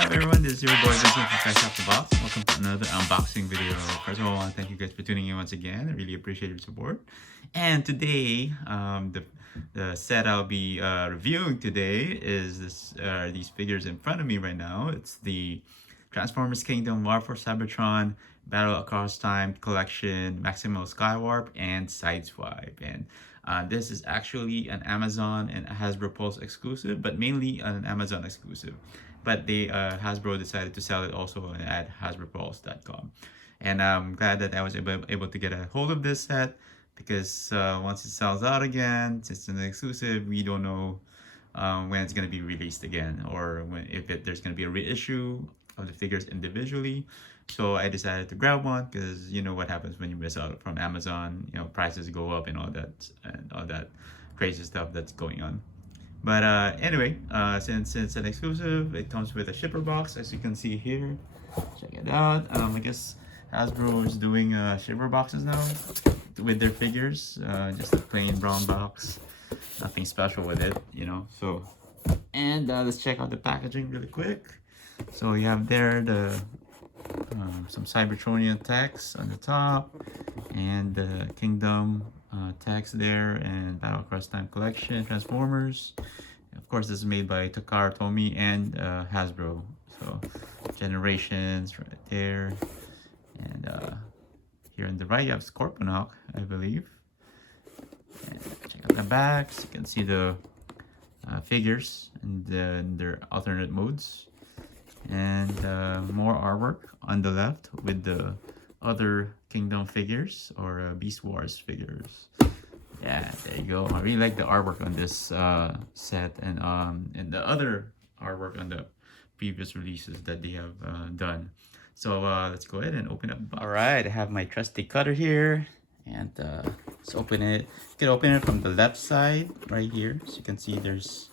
up, everyone? This is your boy Vincent from Fresh Off the Box. Welcome to another unboxing video. First of all, I want to thank you guys for tuning in once again. I really appreciate your support. And today, the set I'll be reviewing today is these figures in front of me right now. It's the Transformers Kingdom War for Cybertron Battle Across Time Collection Maximal Skywarp and Sideswipe. And this is actually an Amazon and a Hasbro Pulse exclusive, but mainly an Amazon exclusive. But they Hasbro decided to sell it also at hasbropulse.com. And I'm glad that I was able to get a hold of this set because once it sells out again, since it's an exclusive, we don't know when it's going to be released again, or there's going to be a reissue of the figures individually. So I decided to grab one because you know what happens when you miss out from Amazon. You know, prices go up and all that crazy stuff that's going on. But anyway, since it's an exclusive, it comes with a shipper box, as you can see here. Check it out. I guess Hasbro is doing shipper boxes now with their figures. Just a plain brown box, nothing special with it, you know. So, and let's check out the packaging really quick. So you have there the some Cybertronian text on the top, and the Kingdom text there, and Battle Across Time Collection Transformers. Of course, this is made by Takara Tomy and Hasbro. So Generations right there, and here on the right you have Scorponok, I believe. And check out the backs. You can see the figures and their alternate modes, and more artwork on the left with the other Kingdom figures or Beast Wars figures. Yeah, there you go. I really like the artwork on this set, and the other artwork on the previous releases that they have done. So let's go ahead and open up the box. All right, I have my trusty cutter here, and let's open it. You can open it from the left side right here. So you can see there's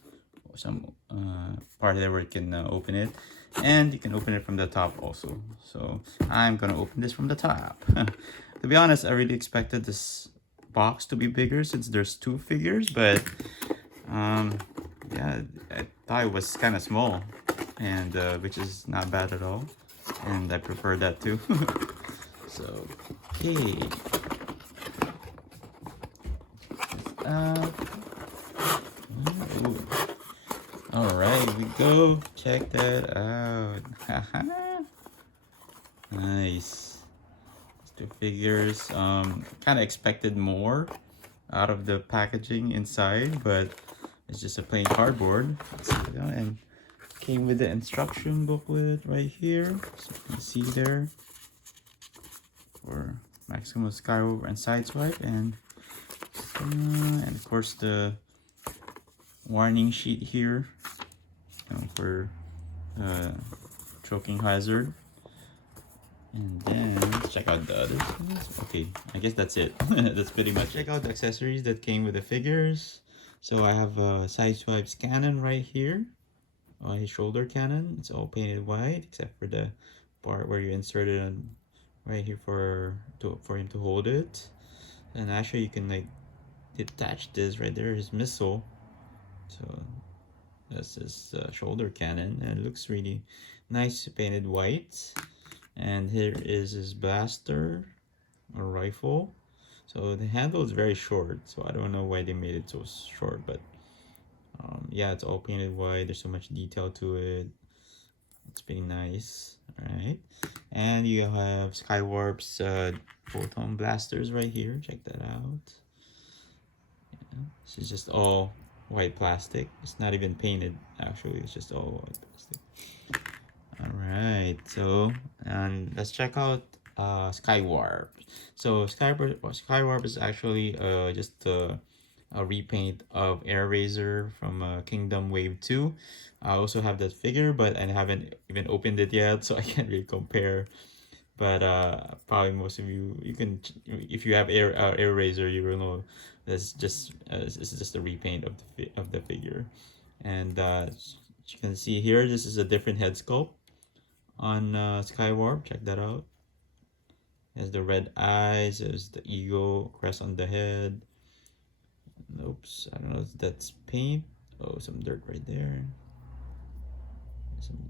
some part there where you can open it, and you can open it from the top also. So I'm gonna open this from the top. To be honest, I really expected this box to be bigger since there's two figures, but yeah, I thought it was kind of small, and which is not bad at all, and I prefer that too. So okay, all right, we go. Check that out. Nice. Two figures. Kind of expected more out of the packaging inside, but it's just a plain cardboard. Let's see, and came with the instruction booklet right here, so you can see there for Maximal Skywarp and Sideswipe, and of course the warning sheet here, you know, for choking hazard. And then let's check out the others. Okay, I guess that's it. That's pretty much. Check out the accessories that came with the figures. So I have Sideswipe's cannon right here, his shoulder cannon. It's all painted white except for the part where you insert it on right here for him to hold it. And actually you can like detach this right there, his missile. So that's his shoulder cannon, and it looks really nice, painted white. And here is his blaster or rifle. So the handle is very short, so I don't know why they made it so short, but yeah, it's all painted white. There's so much detail to it. It's pretty nice. All right, and you have Skywarp's photon blasters right here. Check that out. Yeah, this is just all white plastic. It's not even painted, actually. It's just all white plastic. All right, so and let's check out Skywarp. So Skywarp is actually just a repaint of Air Razor from Kingdom Wave 2. I also have that figure, but I haven't even opened it yet, so I can't really compare. But probably most of you can, if you have Air Razor, you will know this is just a repaint of the figure. And as you can see here, this is a different head sculpt on Skywarp. Check that out. There's the red eyes, there's the eagle crest on the head. Oops, I don't know if that's paint. Oh, some dirt right there. Some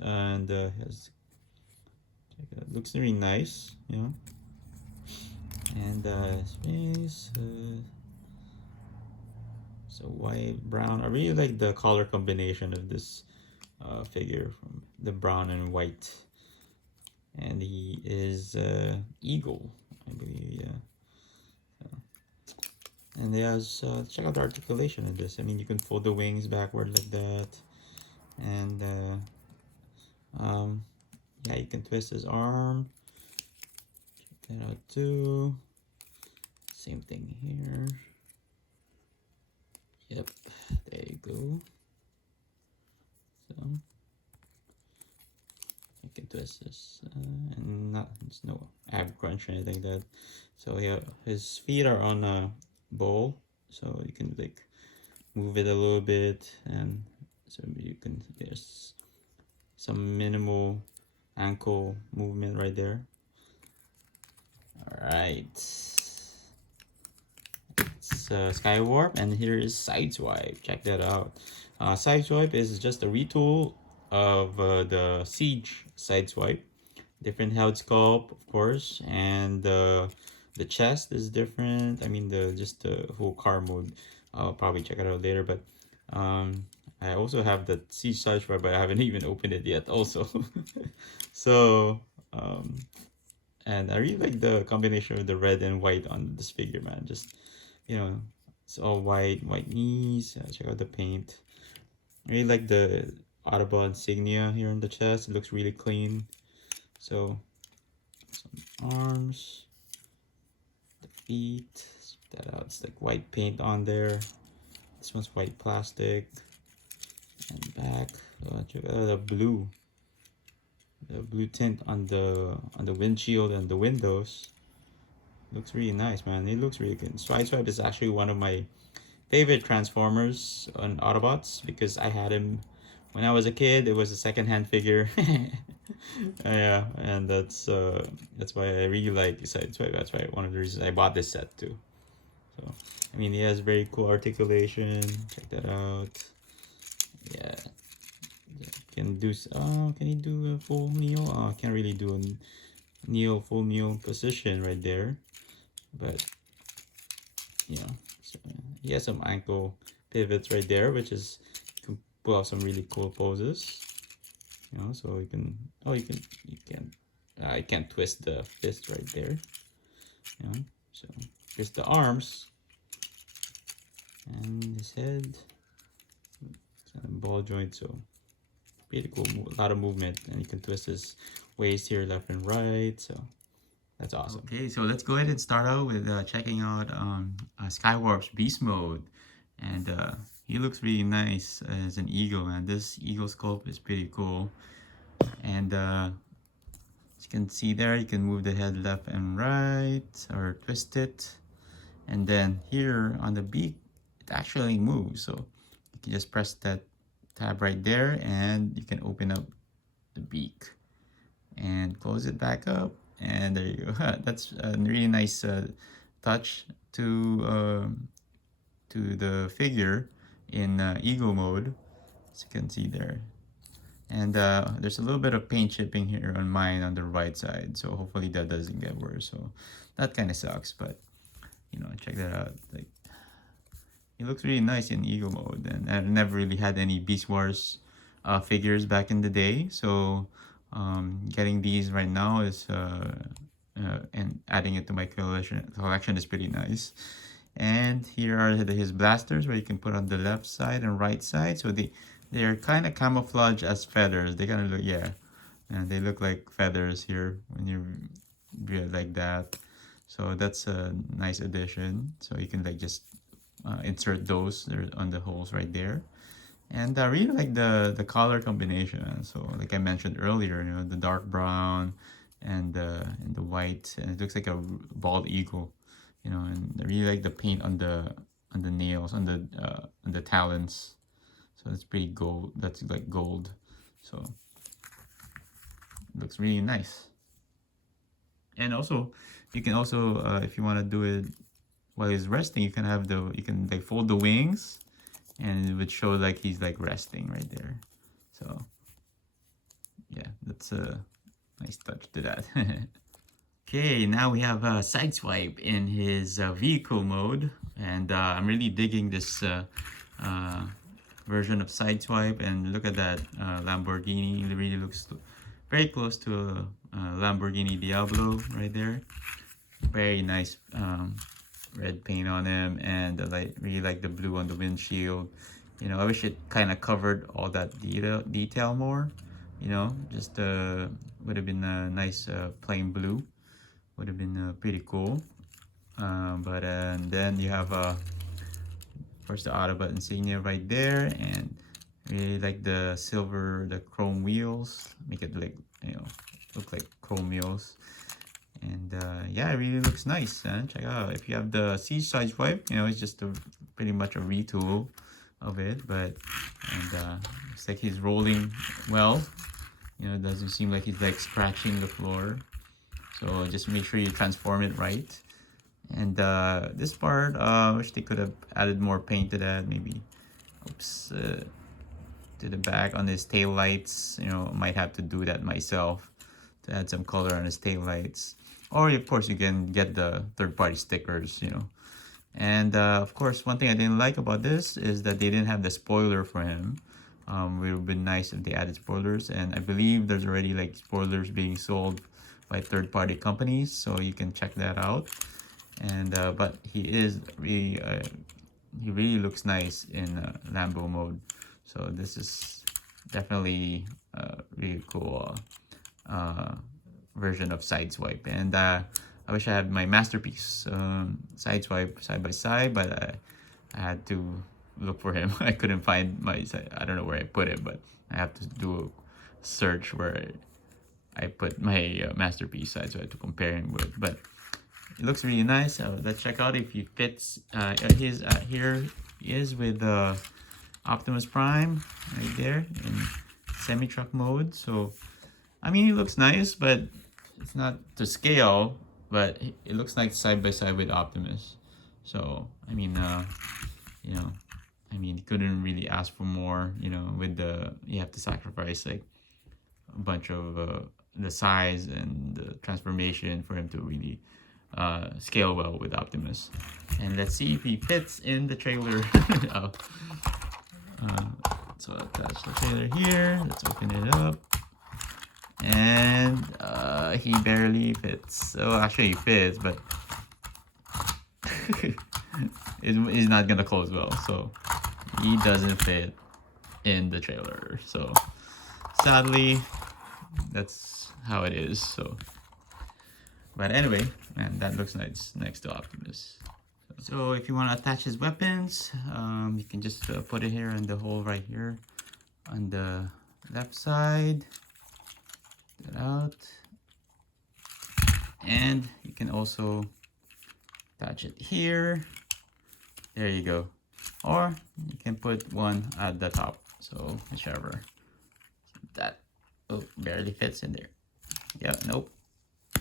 and looks really nice, you know. And space, so white, brown. I really like the color combination of this figure, from the brown and white. And he is eagle, I believe, yeah. And there's check out the articulation of this. I mean, you can fold the wings backward like that, and yeah, you can twist his arm. Check that out too. Same thing here. Yep, there you go. So you can twist this, and there's no ab crunch or anything like that. So yeah, his feet are on a bowl, so you can like move it a little bit, and so you can, there's some minimal ankle movement right there. All right, it's Skywarp, and here is Sideswipe. Check that out. Sideswipe is just a retool of the Siege Sideswipe. Different head sculpt, of course, and the chest is different. I mean, just the whole car mode. I'll probably check it out later, but I also have the Siege Sideswipe, but I haven't even opened it yet also. So and I really like the combination of the red and white on this figure, man. Just, you know, it's all white knees. Check out the paint. I really like the Autobot insignia here on the chest. It looks really clean. So some arms, the feet. Check that out. It's like white paint on there. This one's white plastic. And back. Check out the blue tint on the windshield and the windows. Looks really nice, man. It looks really good. Sideswipe is actually one of my favorite Transformers on Autobots, because I had him when I was a kid. It was a second-hand figure. Yeah, and that's why I really like Sideswipe. That's why one of the reasons I bought this set too. So I mean, he has very cool articulation. Check that out. Yeah. Can he do a full kneel? Can't really do a full kneel position right there, but you know, so he has some ankle pivots right there, which is, you can pull off some really cool poses. You know, so you can, I can't twist the fist right there. You know, so twist the arms and his head. It's a ball joint, so pretty cool. A lot of movement, and you can twist his waist here left and right, so that's awesome. Okay, so let's go ahead and start out with checking out Skywarp's beast mode. And he looks really nice as an eagle, and this eagle sculpt is pretty cool. And as you can see there, you can move the head left and right, or twist it. And then here on the beak, it actually moves, so you can just press that tab right there, and you can open up the beak and close it back up, and there you go. That's a really nice touch to the figure in eagle mode, as you can see there. And there's a little bit of paint chipping here on mine on the right side, so hopefully that doesn't get worse. So that kind of sucks, but you know, check that out. Like, it looks really nice in eagle mode, and I've never really had any Beast Wars figures back in the day, so getting these right now is and adding it to my collection is pretty nice. And here are his blasters, where you can put on the left side and right side. So they're kind of camouflaged as feathers. They kind of look, yeah, and they look like feathers here when you do it like that. So that's a nice addition. So you can like just insert those there on the holes right there. And I really like the color combination. So like I mentioned earlier, you know, the dark brown and the white, and it looks like a bald eagle, you know. And I really like the paint on the nails, on the talons. So it's pretty gold. That's like gold. So it looks really nice. And also, you can also if you want to do it while he's resting, you can like fold the wings, and it would show like he's like resting right there. So yeah, that's a nice touch to that. Okay, now we have Sideswipe in his vehicle mode, and I'm really digging this version of Sideswipe. And look at that Lamborghini. It really looks very close to a Lamborghini Diablo right there. Very nice red paint on him, and I really like the blue on the windshield. You know, I wish it kind of covered all that detail more. You know, just would have been a nice plain blue. Would have been pretty cool. But and then you have first the Autobot insignia right there, and really like the silver, the chrome wheels, make it like, you know, look like chrome wheels. And yeah, it really looks nice. Check out if you have the Sideswipe, you know, it's just pretty much a retool of it. But looks like he's rolling well. You know, it doesn't seem like he's like scratching the floor. So just make sure you transform it right. And this part, I wish they could have added more paint to that. Maybe, oops, to the back on his tail lights. You know, might have to do that myself to add some color on his tail lights. Or of course you can get the third-party stickers. You know, and of course one thing I didn't like about this is that they didn't have the spoiler for him. It would have been nice if they added spoilers, and I believe there's already like spoilers being sold by third-party companies, so you can check that out. And but he really looks nice in Lambo mode, so this is definitely a really cool version of Sideswipe. And I wish I had my masterpiece Sideswipe side by side, but I had to look for him. I couldn't find my, I don't know where I put it, but I have to do a search where I put my masterpiece Sideswipe to compare him with. But it looks really nice. Let's check out if he fits. Here he is with Optimus Prime right there in semi-truck mode. So I mean, he looks nice, but it's not to scale. But it looks like side by side with Optimus. So I mean, you know, I mean, you couldn't really ask for more. You know, with you have to sacrifice like a bunch of the size and the transformation for him to really scale well with Optimus. And let's see if he fits in the trailer. So attach the trailer here. Let's open it up. And he barely fits. So actually he fits, but it's not gonna close well. So he doesn't fit in the trailer. So sadly, that's how it is. So, but anyway, man, that looks nice next to Optimus. So if you want to attach his weapons, you can just put it here in the hole right here on the left side. Get out, and you can also attach it here. There you go. Or you can put one at the top. So whichever. That barely fits in there. Yeah, nope.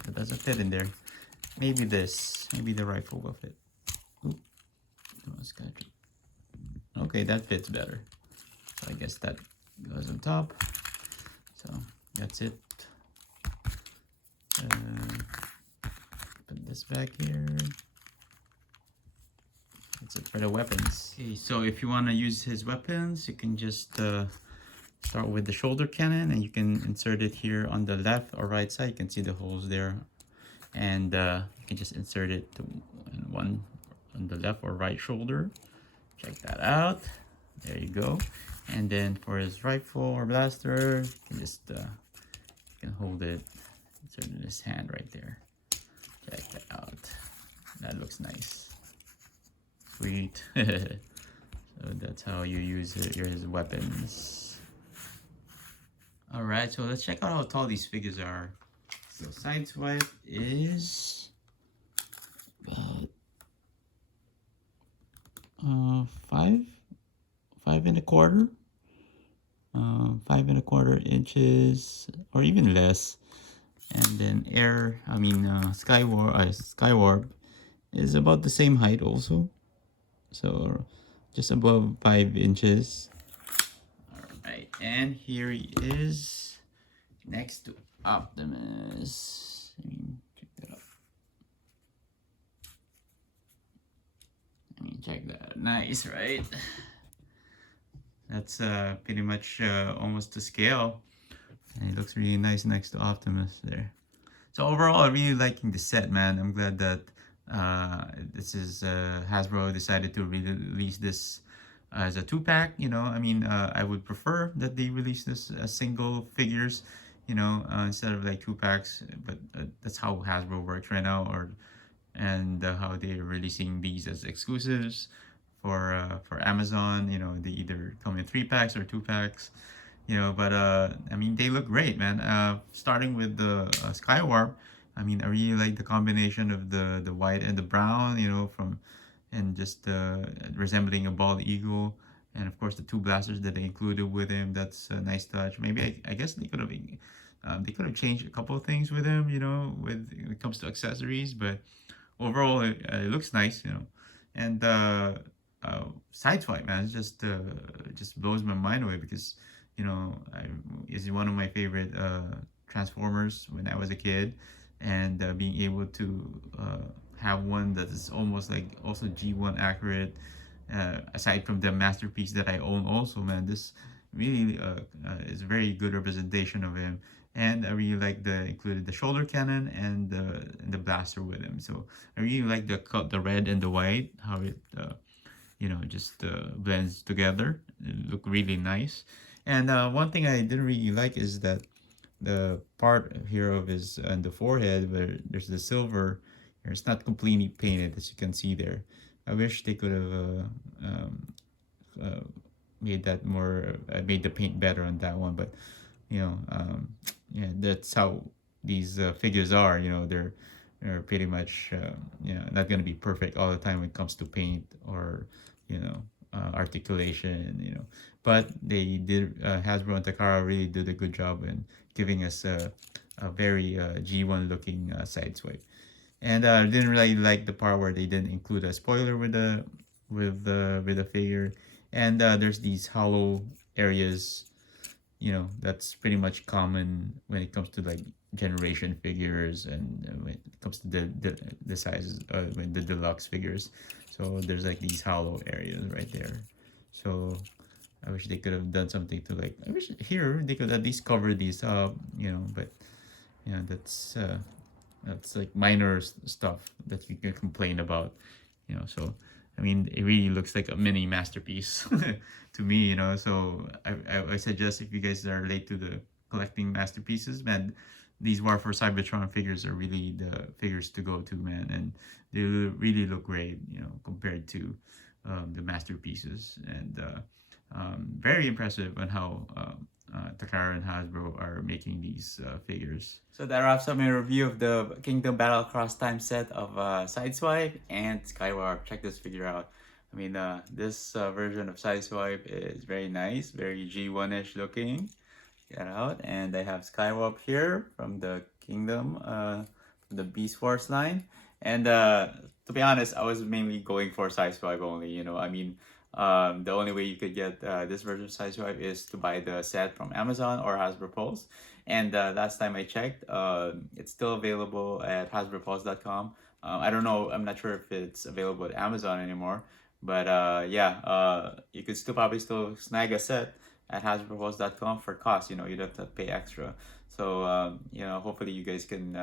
It doesn't fit in there. Maybe this. Maybe the rifle will fit. Oop. Okay, that fits better. So I guess that goes on top. So that's it. Put this back here. That's it for the weapons. Okay, so if you want to use his weapons, you can just start with the shoulder cannon, and you can insert it here on the left or right side. You can see the holes there, and you can just insert it to one on the left or right shoulder. Check that out. There you go. And then for his rifle or blaster, you can just you can hold it, insert in his hand right there. Check that out. That looks nice. Sweet. So that's how you use his weapons. Alright, so let's check out how tall these figures are. So Sideswipe is about 5.25, 5.25 inches, or even less. And then Skywarp is about the same height also, so just above 5 inches. All right, and here he is Next to Optimus. I mean, check that out. I mean, check that. Nice, right? That's pretty much almost to scale. And it looks really nice next to Optimus there. So overall, I'm really liking the set, man. I'm glad that this is Hasbro decided to release this as a 2-pack. You know, I mean, I would prefer that they release this as single figures, you know, instead of like 2-packs. But that's how Hasbro works right now, and how they're releasing these as exclusives for Amazon. You know, they either come in 3-packs or 2-packs. You know, but I mean, they look great, man. Starting with the Skywarp, I mean, I really like the combination of the white and the brown, you know, and just resembling a bald eagle, and of course the 2 blasters that they included with him. That's a nice touch. Maybe I guess they could have changed a couple of things with him, you know, when it comes to accessories, but overall it looks nice, you know. And Sideswipe, man, it just blows my mind away because, you know, is one of my favorite Transformers when I was a kid, and being able to have one that is almost like also G1 accurate, aside from the masterpiece that I own also, man, this really is a very good representation of him. And I really like included the shoulder cannon and the blaster with him. So I really like the red and the white, how it you know, just blends together. It look really nice. And one thing I didn't really like is that the part here of his on the forehead where there's the silver here, it's not completely painted, as you can see there. I wish they could have made that more, made the paint better on that one. But you know, yeah, that's how these figures are. You know, they're pretty much you know, not gonna be perfect all the time when it comes to paint or, you know, articulation, you know. But they did, Hasbro and Takara really did a good job in giving us a very G1 looking Sideswipe. And I didn't really like the part where they didn't include a spoiler with the figure. And there's these hollow areas, you know, that's pretty much common when it comes to like generation figures, and when it comes to the sizes when the deluxe figures. So there's like these hollow areas right there. So I wish they could have done something to like, I wish here they could at least cover these up, you know. But yeah, that's like minor stuff that you can complain about, you know. So I mean, it really looks like a mini masterpiece to me, you know. So I suggest, if you guys are late to the collecting masterpieces, man, these War for Cybertron figures are really the figures to go to, man. And they really look great, you know, compared to the masterpieces. And very impressive on how Takara and Hasbro are making these figures. So that wraps up my review of the Kingdom Battle Cross Time set of Sideswipe and Skywarp. Check this figure out. I mean, this version of Sideswipe is very nice, very G1-ish looking. Get out. And I have Skywarp here from the Kingdom, the Beast Wars line. And to be honest, I was mainly going for Sideswipe only, you know. I mean, the only way you could get this version of Sideswipe is to buy the set from Amazon or Hasbro Pulse. And last time I checked, it's still available at hasbropulse.com. I don't know, I'm not sure if it's available at Amazon anymore. But yeah, you could probably still snag a set at hasbropulse.com for cost. You know, you don't have to pay extra. So you know, hopefully you guys can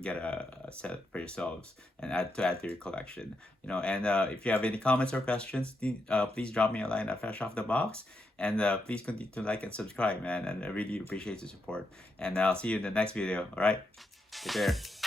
get a set for yourselves and add to your collection. You know, and if you have any comments or questions, please drop me a line at Fresh Off the Box. And please continue to like and subscribe, man. And I really appreciate the support. And I'll see you in the next video. All right, take care.